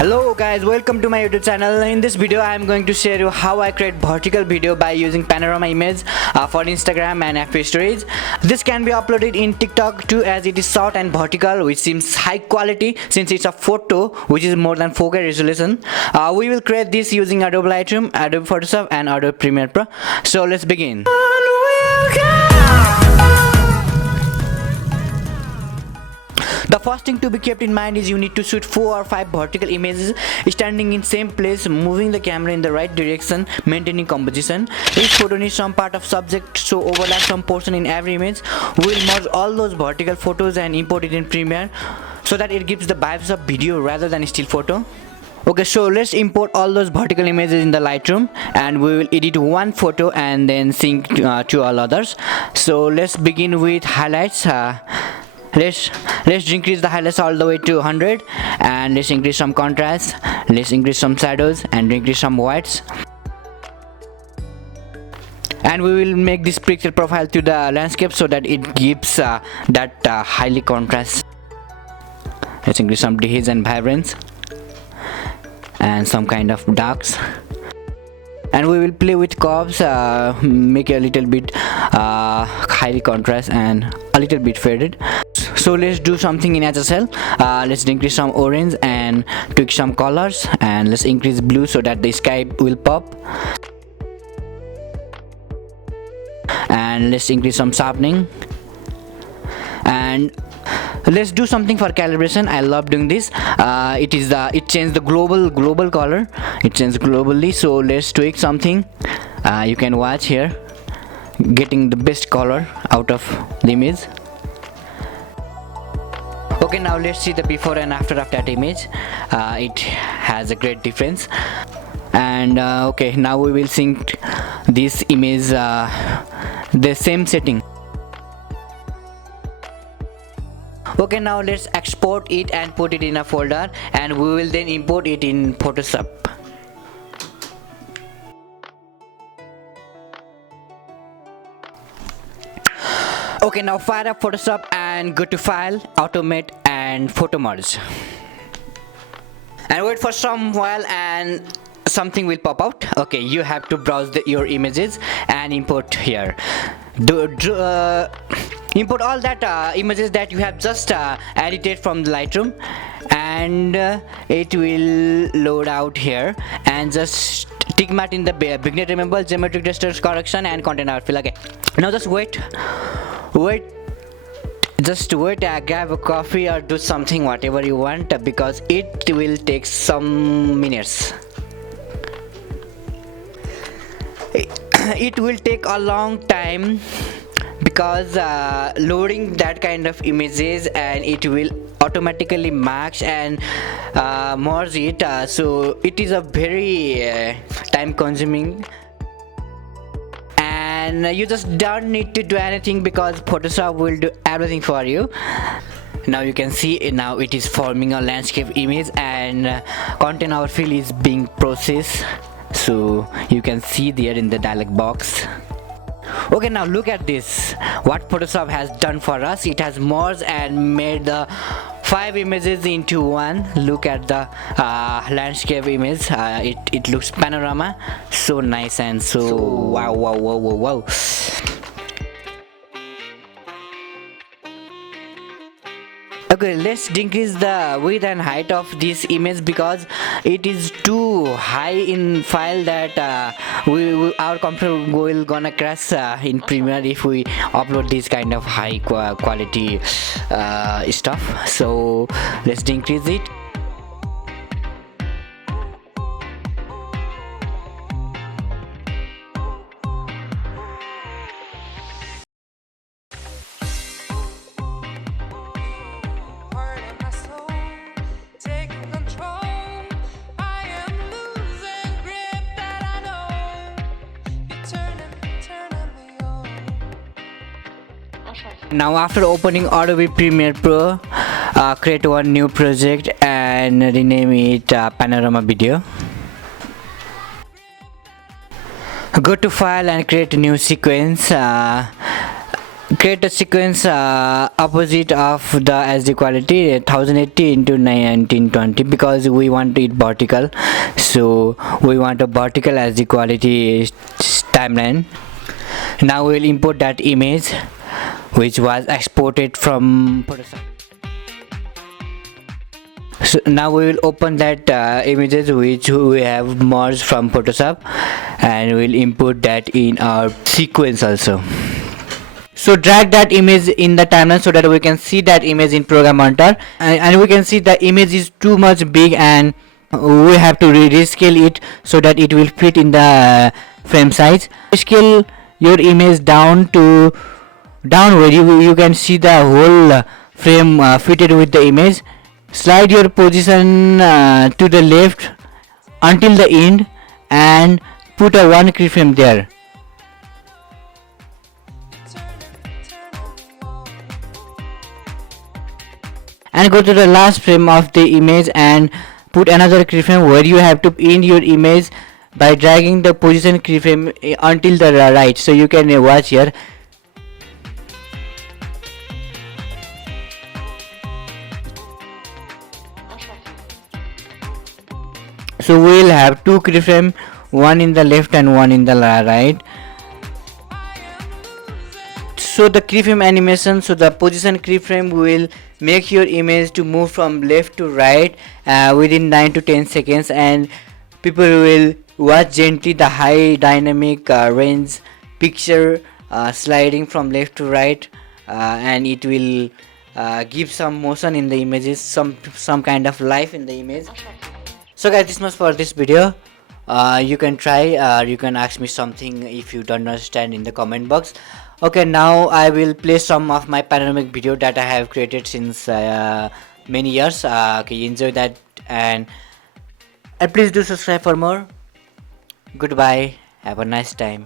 Hello guys, welcome to my YouTube channel. In this video I am going to share you how I create vertical video by using panorama image for Instagram and FB stories. This can be uploaded in TikTok too, as it is short and vertical, which seems high quality since it's a photo which is more than 4K resolution. We will create this using Adobe Lightroom, Adobe Photoshop and Adobe Premiere Pro. So let's begin. The first thing to be kept in mind is you need to shoot 4 or 5 vertical images standing in same place, moving the camera in the right direction, maintaining composition. Each photo needs some part of subject, so overlap some portion in every image. We will merge all those vertical photos and import it in Premiere so that it gives the vibes of video rather than still photo. Okay, so let's import all those vertical images in the Lightroom, and we will edit one photo and then sync to all others. So let's begin with highlights. Let's increase the highlights all the way to 100, and let's increase some contrast, let's increase some shadows and increase some whites, and we will make this pixel profile to the landscape so that it gives that highly contrast. Let's increase some dehaze and vibrance and some kind of darks, and we will play with curves, make it a little bit highly contrast and a little bit faded. So let's do something in HSL. Let's increase some orange and tweak some colors, and let's increase blue so that the sky will pop, and let's increase some sharpening, and let's do something for calibration. I love doing this. It changed the global color, it changed globally, so let's tweak something. You can watch here, getting the best color out of the image. Okay, now let's see the before and after of that image. It has a great difference. And okay, now we will sync this image the same setting. Okay, now let's export it and put it in a folder, and we will then import it in Photoshop. Okay, now fire up Photoshop and go to File, Automate and Photo Merge, and wait for some while and something will pop out. Okay, you have to browse your images and import here. Import all that images that you have just edited from the Lightroom, and it will load out here, and just tick mark in the beginner removal, geometric distance correction and content outfill. Okay, now just wait, grab a coffee or do something, whatever you want, because it will take some minutes. It will take a long time because loading that kind of images, and it will automatically match and merge it, so it is a very time consuming, and you just don't need to do anything because Photoshop will do everything for you. Now you can see now it is forming a landscape image, and content outfill is being processed, so you can see there in the dialog box. Okay, now look at this, what Photoshop has done for us. It has merged and made the 5 images into one. Look at the landscape image. It looks panorama, so nice and so wow. Okay, let's decrease the width and height of this image because it is too high in file that our computer will gonna crash in Premiere if we upload this kind of high quality stuff. So let's decrease it. Now after opening Adobe Premiere Pro, create one new project and rename it Panorama Video. Go to File and create a new sequence. create a sequence opposite of the SD quality 1080 into 1920 because we want it vertical, so we want a vertical SD quality timeline. Now we'll import that image which was exported from Photoshop. So now we will open that images which we have merged from Photoshop, and we'll import that in our sequence also. So drag that image in the timeline so that we can see that image in program monitor, and we can see the image is too much big and we have to rescale it so that it will fit in the frame size. Scale your image down where you can see the whole frame fitted with the image. Slide your position to the left until the end and put a one keyframe there. And go to the last frame of the image and put another keyframe where you have to end your image by dragging the position keyframe until the right. So you can watch here. So we will have two keyframe, one in the left and one in the right. So the keyframe animation, so the position keyframe will make your image to move from left to right within 9 to 10 seconds, and people will watch gently the high dynamic range picture sliding from left to right, and it will give some motion in the images, some kind of life in the image. So guys, this much for this video. You can try, you can ask me something if you don't understand in the comment box. Okay, now I will play some of my panoramic video that I have created since many years. Okay, enjoy that, and please do subscribe for more. Goodbye, have a nice time.